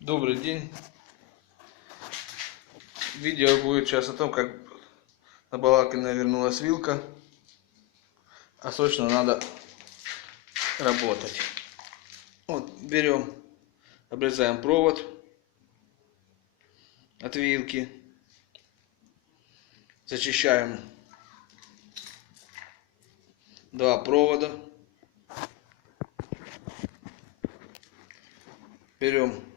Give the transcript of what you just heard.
Добрый день. Видео будет сейчас о том, как на Балакино вернулась вилка, а срочно надо работать. Вот берем, обрезаем провод от вилки, зачищаем два провода, берем